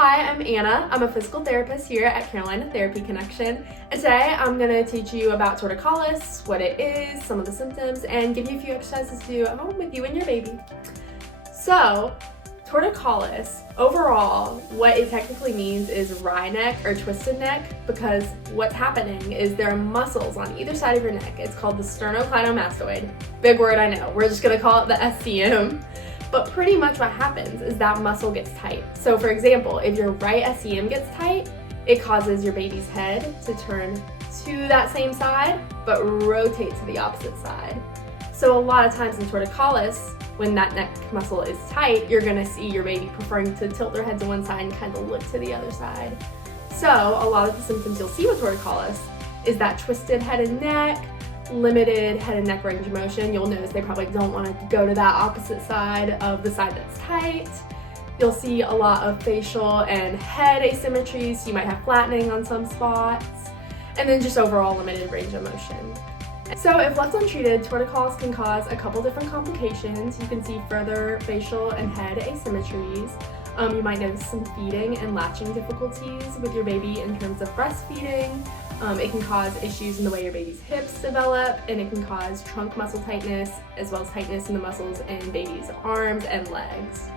Hi, I'm Anna. I'm a physical therapist here at Carolina Therapy Connection, and today I'm going to teach you about torticollis, what it is, some of the symptoms, and give you a few exercises to do at home with you and your baby. So, torticollis, overall, what it technically means is wry neck or twisted neck, because what's happening is there are muscles on either side of your neck. It's called the sternocleidomastoid. Big word, I know. We're just going to call it the SCM. But pretty much what happens is that muscle gets tight. So for example, if your right SCM gets tight, it causes your baby's head to turn to that same side, but rotate to the opposite side. So a lot of times in torticollis, when that neck muscle is tight, you're gonna see your baby preferring to tilt their head to one side and kind of look to the other side. So a lot of the symptoms you'll see with torticollis is that twisted head and neck, limited head and neck range of motion. You'll notice they probably don't want to go to that opposite side of the side that's tight. You'll see a lot of facial and head asymmetries. So you might have flattening on some spots, and then just overall limited range of motion. So if left untreated, torticollis can cause a couple different complications. You can see further facial and head asymmetries. You might notice some feeding and latching difficulties with your baby in terms of breastfeeding. It can cause issues in the way your baby's hips develop, and it can cause trunk muscle tightness as well as tightness in the muscles in baby's arms and legs.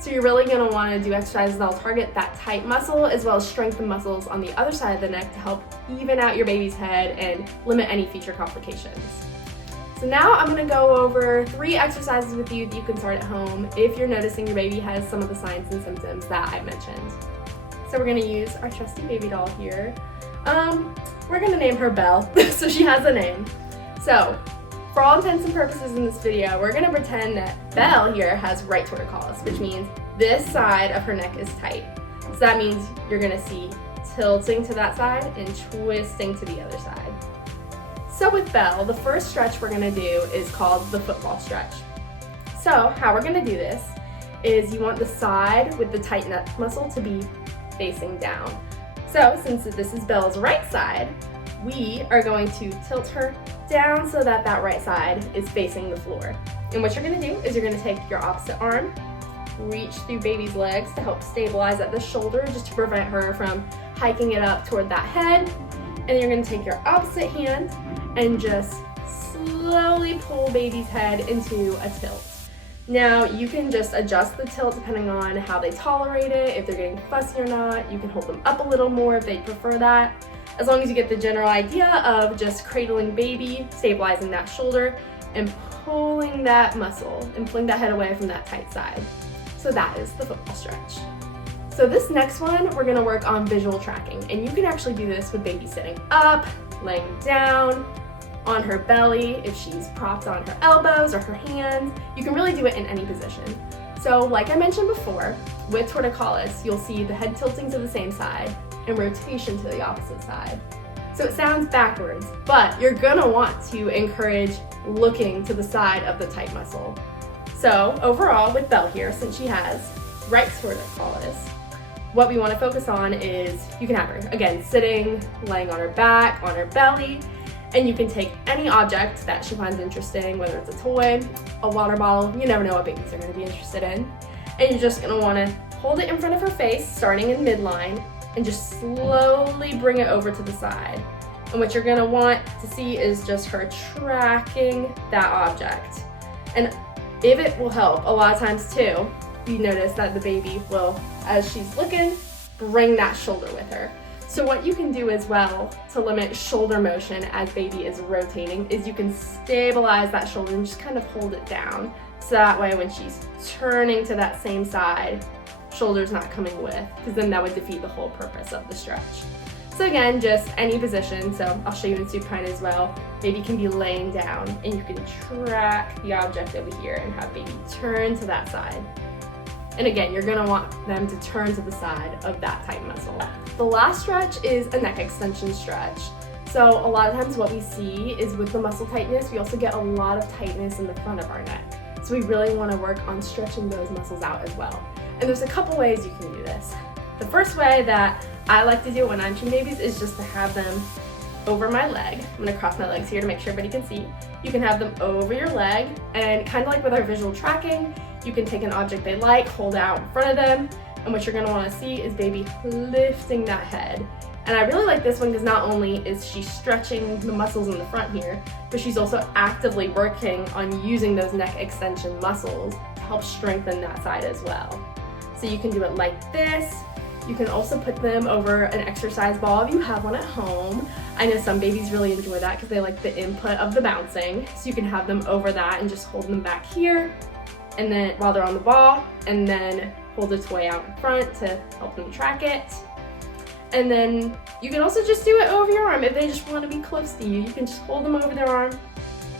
So you're really going to want to do exercises that'll target that tight muscle as well as strengthen muscles on the other side of the neck to help even out your baby's head and limit any future complications. So now I'm going to go over 3 exercises with you that you can start at home if you're noticing your baby has some of the signs and symptoms that I mentioned. So we're going to use our trusty baby doll here. We're going to name her Belle, so she has a name. So, for all intents and purposes in this video, we're going to pretend that Belle here has right torticollis, which means this side of her neck is tight. So that means you're going to see tilting to that side and twisting to the other side. So with Belle, the first stretch we're going to do is called the football stretch. So how we're going to do this is you want the side with the tight neck muscle to be facing down. So since this is Belle's right side, we are going to tilt her down so that that right side is facing the floor. And what you're going to do is you're going to take your opposite arm, reach through baby's legs to help stabilize at the shoulder just to prevent her from hiking it up toward that head. And you're going to take your opposite hand and just slowly pull baby's head into a tilt. Now, you can just adjust the tilt depending on how they tolerate it, if they're getting fussy or not. You can hold them up a little more if they prefer that. As long as you get the general idea of just cradling baby, stabilizing that shoulder, and pulling that muscle and pulling that head away from that tight side. So that is the football stretch. So this next one, we're gonna work on visual tracking. And you can actually do this with baby sitting up, laying down, on her belly, if she's propped on her elbows or her hands. You can really do it in any position. So like I mentioned before, with torticollis, you'll see the head tilting to the same side and rotation to the opposite side. So it sounds backwards, but you're gonna want to encourage looking to the side of the tight muscle. So overall with Belle here, since she has right torticollis, what we wanna focus on is, you can have her, again, sitting, laying on her back, on her belly, and you can take any object that she finds interesting, whether it's a toy, a water bottle, you never know what babies are gonna be interested in. And you're just gonna wanna hold it in front of her face, starting in midline, and just slowly bring it over to the side. And what you're gonna want to see is just her tracking that object. And if it will help, a lot of times too, you notice that the baby will, as she's looking, bring that shoulder with her. So what you can do as well to limit shoulder motion as baby is rotating is you can stabilize that shoulder and just kind of hold it down. So that way when she's turning to that same side, shoulder's not coming with, because then that would defeat the whole purpose of the stretch. So again, just any position. So I'll show you in supine as well. Baby can be laying down and you can track the object over here and have baby turn to that side. And again, you're gonna want them to turn to the side of that tight muscle. The last stretch is a neck extension stretch. So a lot of times what we see is with the muscle tightness, we also get a lot of tightness in the front of our neck. So we really wanna work on stretching those muscles out as well. And there's a couple ways you can do this. The first way that I like to do it when I'm treating babies is just to have them over my leg. I'm gonna cross my legs here to make sure everybody can see. You can have them over your leg, and kind of like with our visual tracking, you can take an object they like, hold it out in front of them, And what you're gonna wanna see is baby lifting that head. And I really like this one because not only is she stretching the muscles in the front here, but she's also actively working on using those neck extension muscles to help strengthen that side as well. So you can do it like this. You can also put them over an exercise ball if you have one at home. I know some babies really enjoy that because they like the input of the bouncing. So you can have them over that and just hold them back here, and then while they're on the ball, and then hold the toy out in front to help them track it. And then you can also just do it over your arm. If they just want to be close to you, you can just hold them over their arm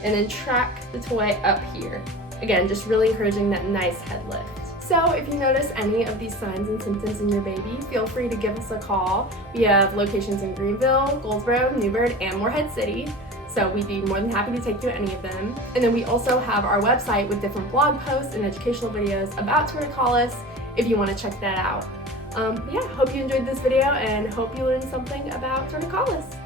and then track the toy up here. Again, just really encouraging that nice head lift. So if you notice any of these signs and symptoms in your baby, feel free to give us a call. We have locations in Greenville, Goldsboro, Newburgh, and Morehead City. So we'd be more than happy to take you to any of them. And then we also have our website with different blog posts and educational videos about Torticollis if you want to check that out. Yeah, hope you enjoyed this video and hope you learned something about Torticollis.